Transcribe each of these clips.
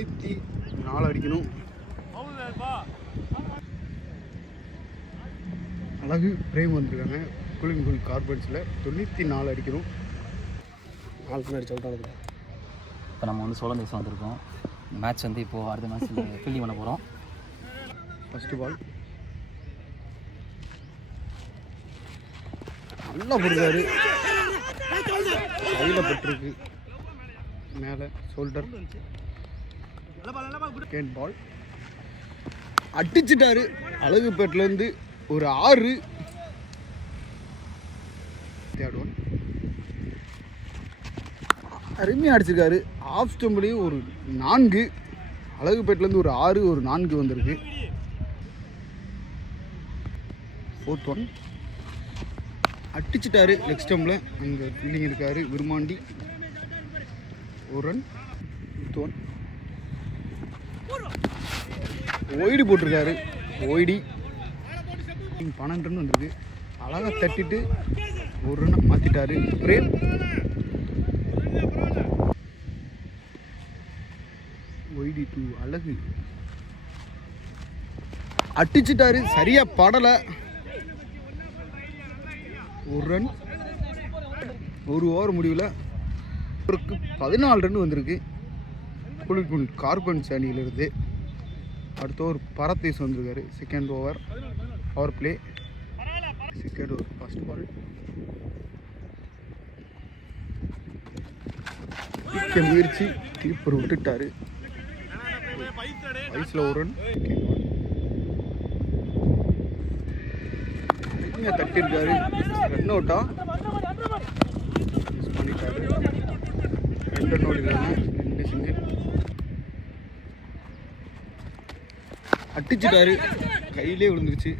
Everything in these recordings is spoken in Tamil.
94 அடிக்கணும். அழகு பிரேம் வந்துருக்காங்க கூலிங் குல் கார்பன்ஸில் 94 அடிக்கணும். 4 அடிச்சு அவுட் ஆகுது. இப்போ நம்ம வந்து சோழம் தேசம் வந்திருக்கோம். மேட்ச் வந்து இப்போது அடுத்த மேட்ச்சில் ஃபீல்டிங் பண்ண போகிறோம். ஃபஸ்ட்டு பால் நல்லா போடுறாரு. கையில் பட்டிருக்கு மேலே ஷோல்டர். செகண்ட் பால் அடிச்சிட்டாரு. அழகுப்பேட்டிலேருந்து ஒரு 6. தேர்ட் ஒன் அருமையாக அடிச்சிருக்காரு. ஆஃப் ஸ்டம்புலேயும் ஒரு 4. அழகுப்பேட்டிலேருந்து ஒரு 6 ஒரு 4 வந்திருக்கு. ஃபோர்த் ஒன் அடிச்சிட்டாரு லெக் ஸ்டம்பில். அங்கே ஃபீல்டிங் இருக்காரு விருமாண்டி. ஒரு ரன். ஃபிஃப்த் ஒன் ஒய்டி போட்டிருக்காரு. ஒய்டி 12 ரன் வந்திருக்கு. அழகாக தட்டிட்டு ஒரு ரன்னை மாற்றிட்டாரு பிரேம். ஒய்டி 2 அழகு அடிச்சிட்டாரு. சரியாக படலை. ஒரு ரன். ஒரு ஓவர் முடிவில் அவருக்கு 14 ரன் வந்திருக்கு கூலிங் கார்பன்ஸ் அணியிலிருந்து. அடுத்த ஓவர் பரத்தேஸ் வந்திருக்காரு. Second over power play. Second over first ball முயற்சி கீப்பர் விட்டுட்டாரு. வயசில் ஒரு ரன். தட்டிருக்காரு. ரன் அவுட்டா மிஸ் பண்ணிட்டாரு. 2 ரன் அவுட் இருக்காங்க. 2 சிங்கிள் அடிச்சிட்டாரு. கையிலே விழுந்துருச்சு.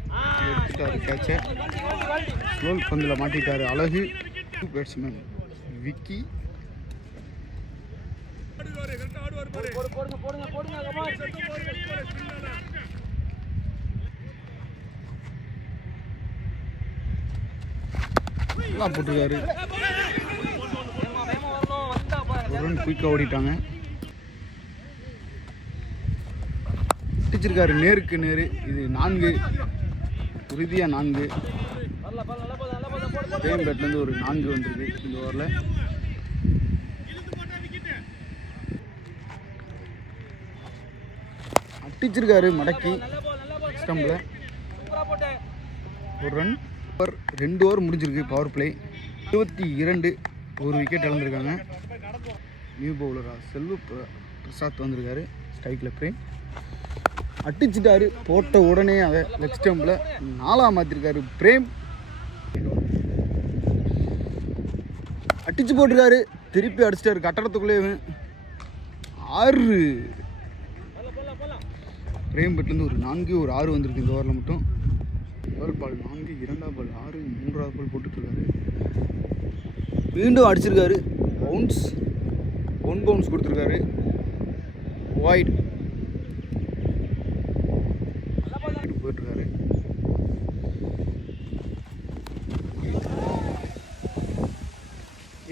எடுத்துட்டாரு கேட்சை. ஸ்லோல் பந்தில் மாட்டிட்டாரு. அழகு பேட்ஸ்மேன் விக்கி. நல்லா போட்டிருக்காரு. ஒரு ரன் குயிக்காக ஓடிட்டாங்க. அடிச்சிருக்காரு நேருக்கு நேரு. இது 4 உறுதியாக 4. பிரேம் பேட்லேருந்து ஒரு 4 வந்திருக்கு இந்த ஓவரில். அடிச்சிருக்காரு மடக்கி ஸ்டம்பில். ஒரு ரன். 2 ஓவர் முடிஞ்சிருக்கு பவர் பிளே. 22 ஒரு விக்கெட் இழந்திருக்காங்க. நியூ பவுலரா செல்வ பிரசாத் வந்திருக்காரு. ஸ்ட்ரைக்கில் பிரேம் அடிச்சிட்டாரு. போட்ட உடனே அதை லெக் ஸ்டம்பில் 4 மாற்றிருக்காரு பிரேம். அடிச்சு போட்டிருக்காரு. திருப்பி அடிச்சிட்டாரு கட்டடத்துக்குள்ளேயே. 6 பிரேம் பெட்லேருந்து ஒரு 4 ஒரு 6 வந்திருக்கு இந்த ஓவரில் மட்டும். முதல் பால் 4, 2ஆம் பால் 6, 3ஆவது பால் போட்டுட்ருக்காரு. மீண்டும் அடிச்சிருக்காரு. பவுன்ஸ் 1 பவுன்ஸ் கொடுத்துருக்காரு. வைட் போயிட்டுருக்காரு.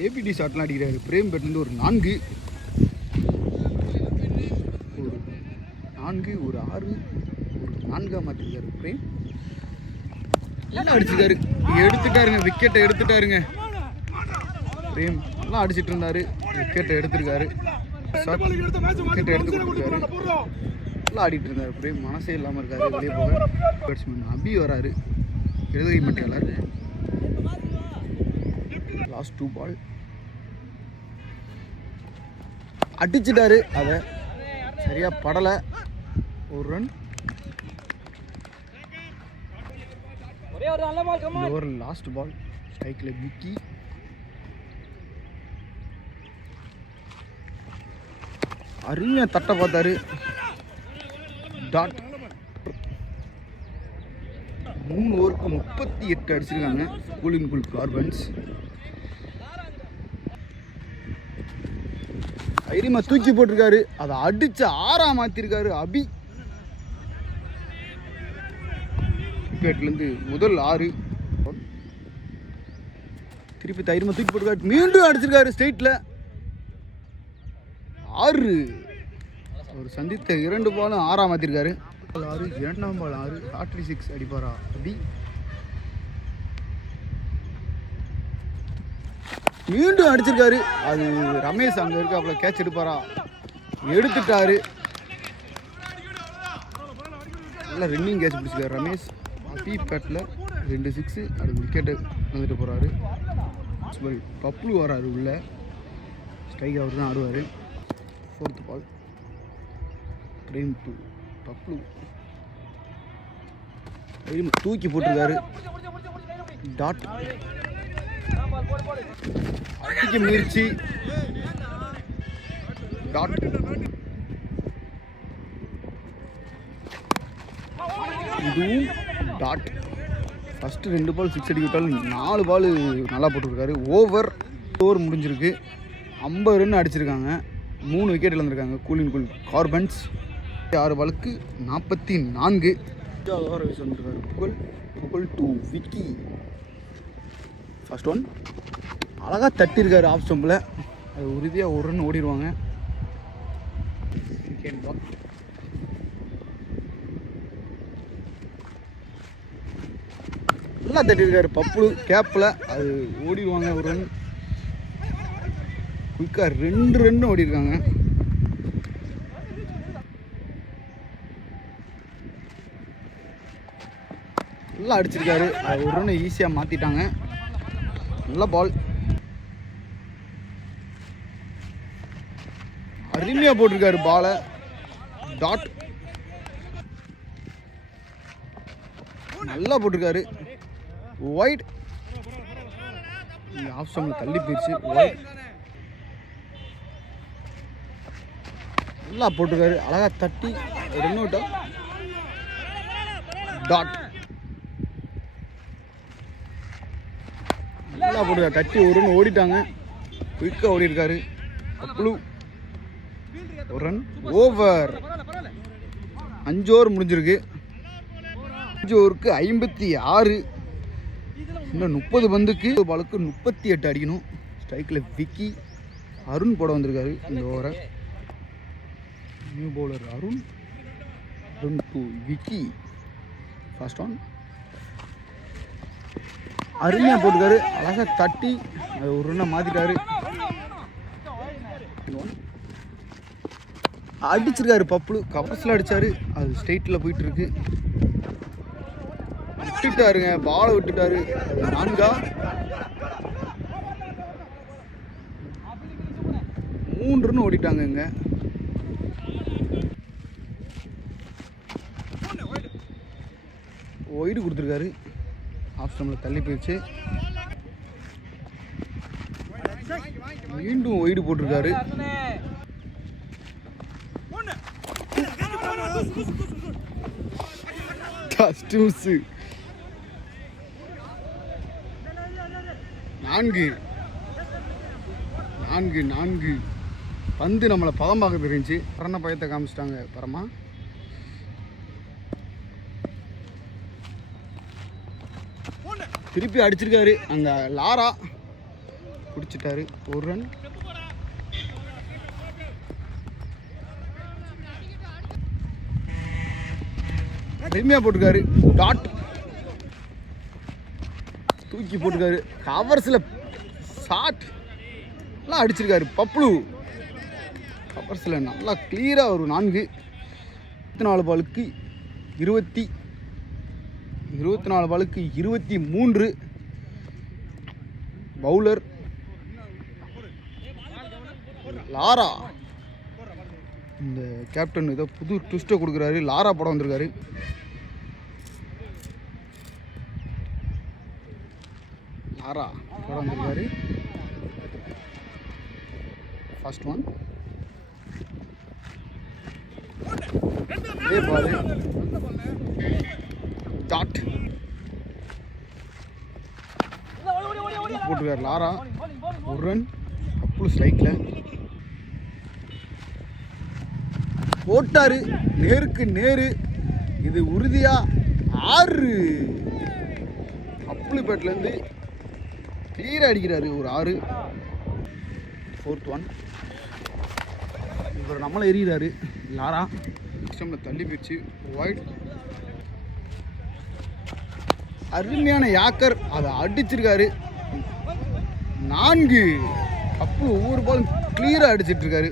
ஏபிடி ஷாட்லாம் அடிக்கிறாரு. பிரேம் பேட்லேருந்து ஒரு 4 ஒரு 6 ஒரு 4 மாற்றிருக்காரு பிரேம். நல்லா அடிச்சிருக்காரு. எடுத்துட்டாருங்க. விக்கெட்டை எடுத்துட்டாருங்க. பிரேம் நல்லா அடிச்சிட்டு இருந்தாரு. விக்கெட்டை எடுத்திருக்காரு. விக்கெட்டை எடுத்து கொடுத்துருக்காரு. நல்லா ஆடிட்டு இருந்தார் பிரேம். மனசே இல்லாமல் இருக்காரு. வெளியே போக பேட்ஸ்மேன் அபி வராரு. எழுதுகை மட்டியாளர். லாஸ்ட் 2 பால் அடிச்சிட்டாரு. அதை சரியாக படலை. ஒரு ரன். ஓவர் லாஸ்ட் பால் ஸ்ட்ரைக்கில் விக்கி. அருமையாக தட்ட பார்த்தாரு. டாட் 3 ஓவருக்கு 38 அடிச்சிருக்காங்க கூலிங் குல் கார்பன்ஸ். ஐரிமா தூக்கி போட்டிருக்காரு. அதை அடிச்சு 6 மாற்றிருக்காரு அபி. விக்கெட்லேருந்து முதல் 6. திருப்பி தைரியமாக தூக்கி போட்டிருக்காரு. மீண்டும் அடிச்சிருக்காரு ஸ்ட்ரெயிட்டில் 6. அவர் சந்தித்த 2 பாலும் 6 மாற்றிருக்காரு. 6 2ஆம் பால் 6 லாட்ரி 6 அடிப்பாரா அப்படி மீண்டும் அடிச்சிருக்காரு. அது ரமேஷ் அங்கே இருக்கு, அவ்வளோ கேட்ச் எடுப்பாரா, எடுத்துட்டாரு. நல்லா ரன்னிங் கேட்ச் பிடிச்சிருக்காரு ரமேஷ். பி பேட்டில் 2 6 அது விக்கெட்டு வந்துட்டு போகிறாரு. பப்ளு வராரு உள்ள, ஸ்ட்ரைக் அவர் தான் ஆடுவார். 4th ball frame to Bablu தூக்கி போட்டிருக்காரு. டாட் அடிக்க முயற்சி, டாட் இதுவும் டாட். ஃபஸ்ட்டு 2 பால் 6 அடிக்க விட்டாலும் 4 பால் நல்லா போட்டுருக்காரு. ஓவர் முடிஞ்சிருக்கு. 50 ரன் அடிச்சிருக்காங்க. 3 விக்கெட் இழந்திருக்காங்க கூலின் கூல் கார்பன்ஸ். 6 பாலுக்கு 44. ஓவர் வீஸ் வந்துருக்காரு புகழ் டு விக்கி. ஃபர்ஸ்ட் ஒன் அழகாக தட்டியிருக்காரு ஆஃப் ஸ்டம்பில். அது உறுதியாக 1 ரன் ஓடிடுவாங்க. செகண்ட் பால் நல்லா தட்டியிருக்காரு பப்புளு கேப்பில். அது ஓடிடுவாங்க 1 ரன். குயிக்காக 2 ரன் ஓடிருக்காங்க. நல்லா அடிச்சிருக்காரு. அது 1 ரன் ஈஸியாக மாற்றிட்டாங்க. நல்ல பால், அருமையாக போட்டிருக்காரு பாலை. டாட் நல்லா போட்டிருக்காரு. ஒயிட் ஆஃப் ஸ்டம்பில் தள்ளி போயிடுச்சு. ஒயிட் நல்லா போட்டிருக்காரு. அழகாக தட்டி 2 அவுட்டா. டாட் நல்லா போட்டிருக்காரு. தட்டி 1 ரன் ஓடிட்டாங்க. குயிக்காக ஓடி இருக்காரு பப்ளு. 1 run over. 5 ஓவர் முடிஞ்சிருக்கு. 5 ஓவருக்கு 56. இன்னும் 30 பந்துக்கு பாலுக்கு 38 அடிக்கணும். ஸ்ட்ரைக்கில் விக்கி. அருண் போட வந்திருக்காரு இந்த ஓவரை. New bowler Arun to Vicky. First one அருமையாக போட்டுருக்காரு. அழகாக தட்டி அது 1 ரன்னை மாற்றிட்டாரு. அடிச்சிருக்காரு பப்ளு. கவர்ஸில் அடித்தார். அது ஸ்ட்ரெயிட்டில் போயிட்டுருக்கு. விட்டுட்டாருங்க, பாலை விட்டுட்டாரு. 4 3 ரன் ஓடிட்டாங்க. இங்கே ஒய்டு கொடுத்துருக்காரு. ஆஃப் ஸ்டம்பில் தள்ளி போயிடுச்சு. மீண்டும் ஒய்டு போட்டிருக்காரு. கஸ்டம்ஸு 4 பந்து நம்மளை பதம் பார்க்க தெரிஞ்சு பரண பயத்தை காமிச்சிட்டாங்க. பரமா திருப்பி அடிச்சிருக்காரு. அங்கே லாரா பிடிச்சிட்டாரு. 1 ரன். அருமையாக போட்டிருக்காரு. டாட் தூக்கி போட்டிருக்காரு. கவர்ஸில் ஷாட் நல்லா அடிச்சிருக்காரு பப்ளு. கவர்ஸில் நல்லா கிளியராக ஒரு 4. 24 பாலுக்கு 24 பாலுக்கு 23. Bowler Laura. இந்த கேப்டன் ஏதோ புது ட்விஸ்ட்டை கொடுக்குறாரு. லாரா படம் வந்திருக்காரு. லாரா படம் வந்திருக்காரு. ஃபர்ஸ்ட் ஒன் இதே பால். டாட் போட்டுருக்காரு லாரா. 1 ரன். அப்புறம் ஸ்ட்ரைக்கில் போட்டாரு. நேருக்கு நேரு. இது உறுதியாக 6. அப்புளிப்பேட்டிலேருந்து கிளியராக அடிக்கிறாரு ஒரு 6. 4th ஒன் இவர் நம்மளை எறிகிறாரு லாரா. சிஸ்டமில் தள்ளி போயிடுச்சு. ஒயிட் அருமையான யாக்கர், அதை அடிச்சிருக்காரு. 4 கப்பு ஒவ்வொரு பாலும் கிளியராக அடிச்சிட்டு இருக்காரு.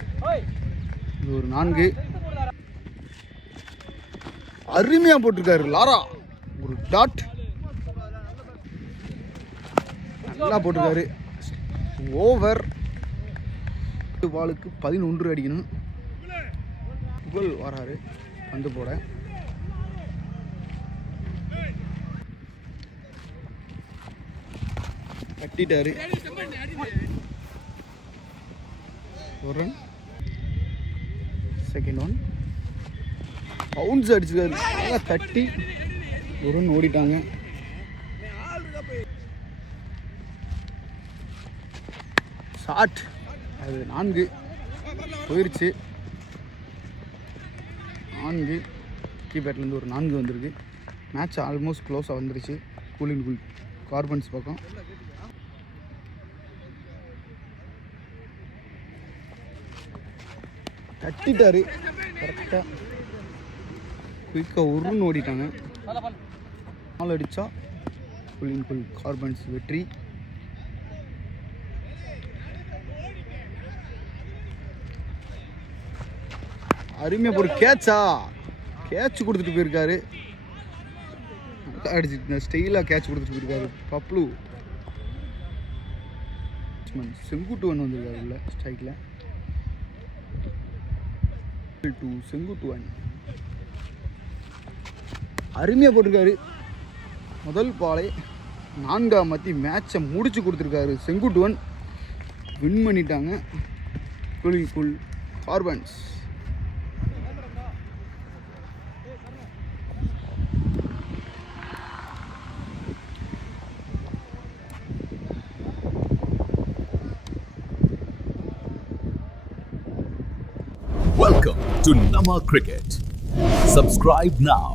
இது ஒரு 4 அருமையாக போட்டிருக்காரு லாரா. ஒரு டாட் நல்லா போட்டிருக்காரு. ஓவர் பாலுக்கு 11 அடிக்கணும். புகழ் வராரு பந்து போட. கட்டிட்டாரு. ஒரு ரன். செகண்ட் ஒன் பவுன்ஸ் அடிச்சிருக்காரு. நல்லா தட்டி ஒரு ரன் ஓடிட்டாங்க. ஷாட் அது 4 போயிடுச்சு. 4 கீபேட்லேருந்து ஒரு 4 வந்திருக்கு. மேட்ச் ஆல்மோஸ்ட் க்ளோஸாக வந்துருச்சு. கூலிங் குல் கார்பன்ஸ் பக்கம். தட்டிட்டாரு கரெக்டாக. குயிக்காக ஒரு ரன் ஓடிட்டாங்க. 4 அடித்தா கூலிங் குல் கார்பன்ஸ் வெற்றி. அருமையாக போட்டு கேட்ச் கொடுத்துட்டு போயிருக்காரு. அடிச்சு ஸ்டைலாக கேட்ச் கொடுத்துட்டு போயிருக்காரு பப்ளு. செங்குட்டுவன் வந்திருக்காரு உள்ள ஸ்ட்ரைக்கில். செங்குட்டுவன் அருமையாக போட்டிருக்காரு. முதல் பாலை 4ஆம் மத்தி மேட்சை முடிச்சு கொடுத்துருக்காரு செங்குட்டுவன். வின் பண்ணிட்டாங்க கூலிங் குல் கார்பன்ஸ். Welcome to Nama Cricket. Subscribe now.